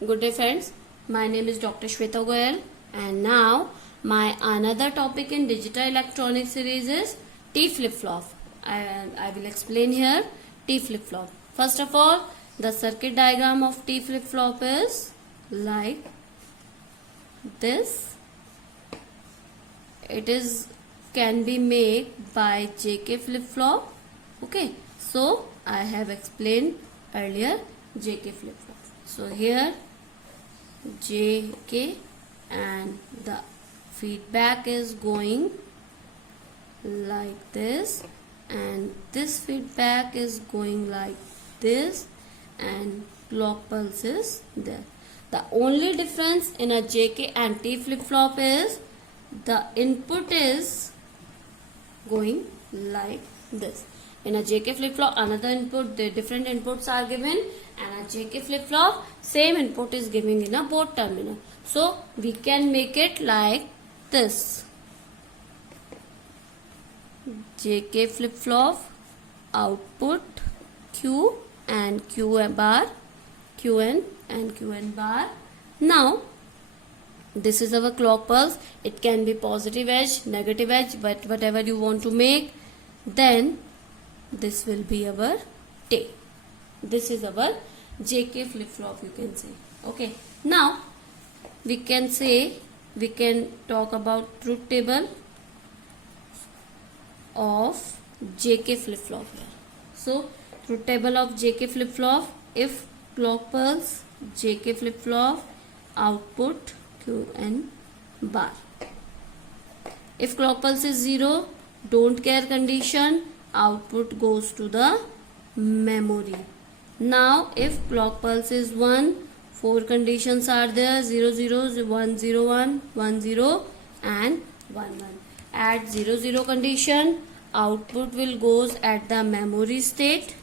Good day friends, my name is Dr. Shweta Goyal and now my another topic in digital electronics series is T flip-flop. I will explain here T flip-flop. First of all, the circuit diagram of T flip-flop is like this. It is can be made by JK flip-flop. Okay, so I have explained earlier JK flip-flop. So here JK and the feedback is going like this and this feedback is going like this and clock pulse is there. The only difference in a JK and T flip-flop is the input is going like this. In a JK flip-flop, another input, the different inputs are given, and a JK flip-flop, same input is giving in a both terminal. So we can make it like this. JK flip-flop output Q and Q bar, Qn and Qn bar. Now this is our clock pulse. It can be positive edge, negative edge, but whatever you want to make. Then this will be our T. This is our JK flip-flop, you can say. Okay. Now we can talk about truth table of JK flip-flop here. So truth table of JK flip-flop, if clock pulse JK flip-flop output Qn bar. If clock pulse is 0, don't care condition, output goes to the memory. Now if clock pulse is 1, 4 conditions are there, 0 0, 1 0 1, 1 0 and 1 1. At 0 0 condition, output will goes at the memory state.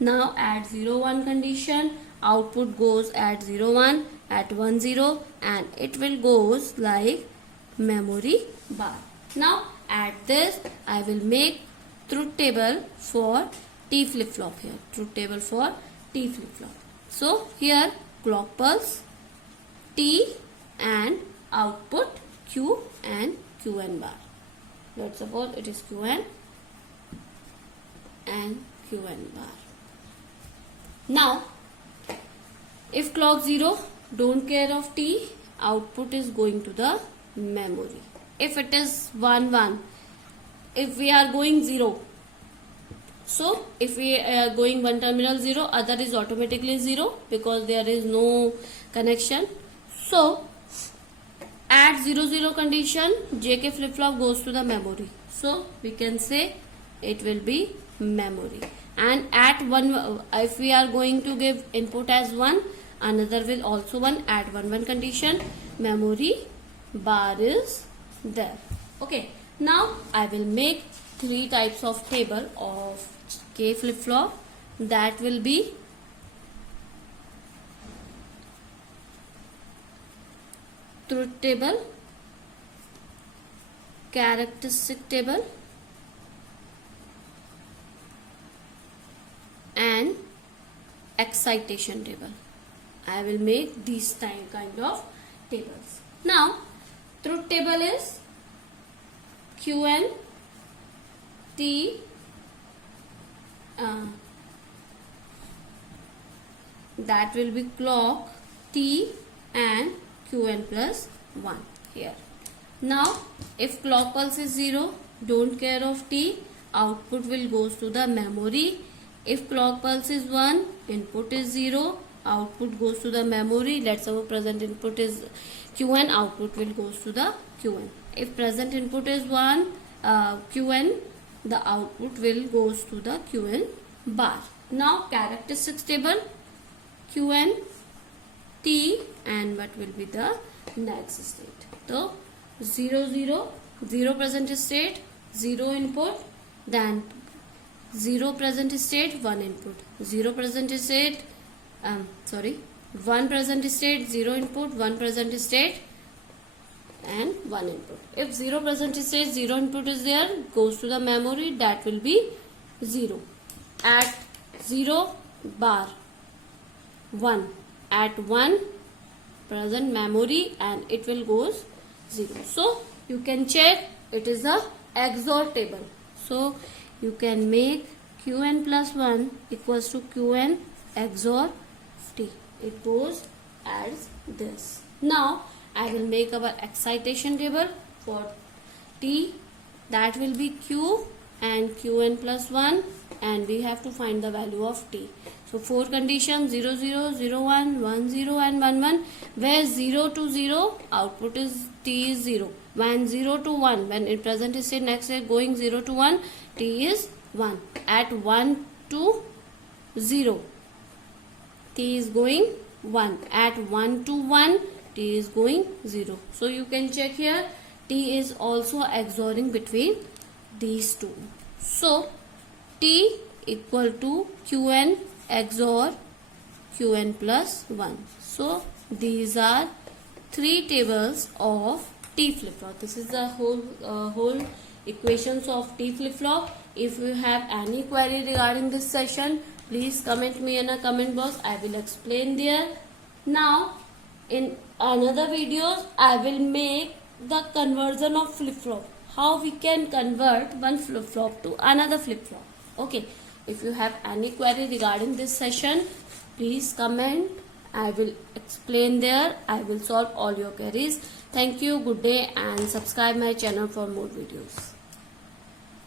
Now at 0 1 condition, output goes at 0 1, at 1 0 and it will goes like memory bar. Now at this I will make truth table for T flip-flop here. Truth table for T flip-flop. So here clock pulse T and output Q and Qn bar. Let's suppose it is Qn and Qn bar. Now if clock 0, don't care of T, output is going to the memory. If it is 1 1, if we are going 0, so if we are going one terminal 0, other is automatically 0 because there is no connection. So at 0 0 condition, JK flip-flop goes to the memory. So we can say it will be memory. And at 1, if we are going to give input as 1, another will also 1. At 1 1 condition, memory bar is there. Okay. Now I will make 3 types of table of K flip-flop. That will be truth table, characteristic table and excitation table. I will make these kind of tables. Now truth table is Qn T that will be clock T and Qn plus 1 here. Now if clock pulse is 0, don't care of T, output will goes to the memory. If clock pulse is 1, input is 0, output goes to the memory. Let's say present input is Qn, output will goes to the Qn. If present input is 1 Qn, the output will goes to the Qn bar. Now characteristics table Qn T and what will be the next state. So 0 0, 0 present state, 0 input, then 0 present state, 1 input, 0 present state 1 present state, 0 input, 1 present state and 1 input. If 0 present state, 0 input is there, goes to the memory, that will be 0. At 0 bar 1, at 1 present memory and it will goes 0. So you can check it is a XOR table. So you can make Qn plus 1 equals to Qn XOR T. It goes as this. Now I will make our excitation table for T, that will be Q and Qn plus 1, and we have to find the value of T. So 4 conditions 0 0 0 1 1 0 and 1 1, where 0 to 0 output is T is 0. When 0 to 1, when in present state next state going 0 to 1, T is 1. At 1 to 0, T is going 1. At 1 to 1, T is going 0. So you can check here, T is also XORing between these two. So T equal to Qn XOR Qn plus 1. So these are 3 tables of T flip-flop. This is the whole equations of T flip-flop. If you have any query regarding this session, please comment me in a comment box. I will explain there. Now in another videos I will make the conversion of flip-flop. How we can convert one flip-flop to another flip-flop. Okay. If you have any query regarding this session, please comment. I will explain there. I will solve all your queries. Thank you. Good day and subscribe my channel for more videos.